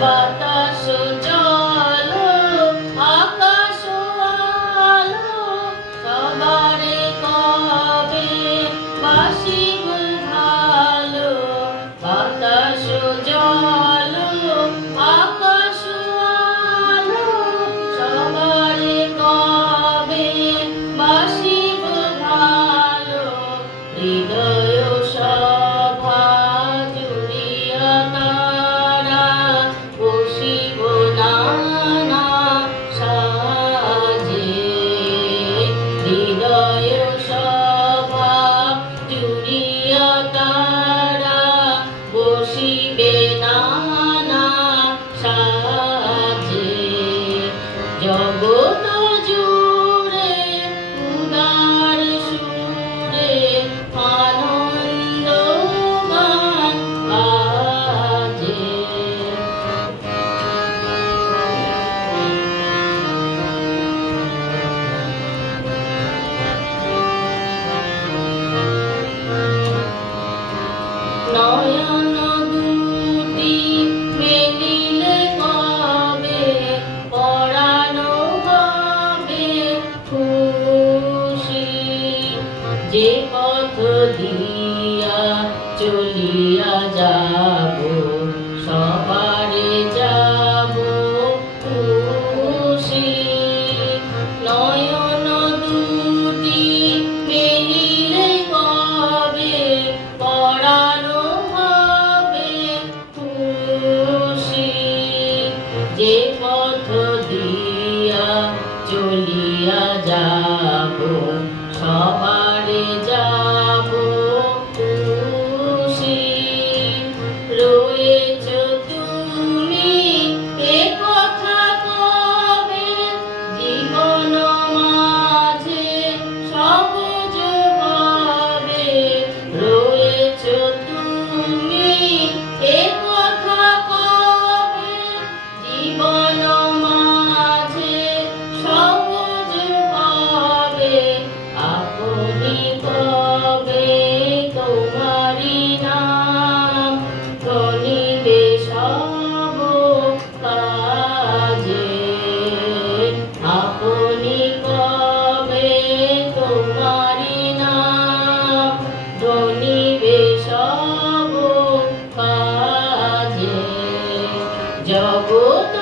বাতাস যে পথ দিয়া চলিয়া যাব সবারে যাব খুশি। নয়ন দুটি মেলিলে কবে পড়ানো হবে খুশি। যে জগৎ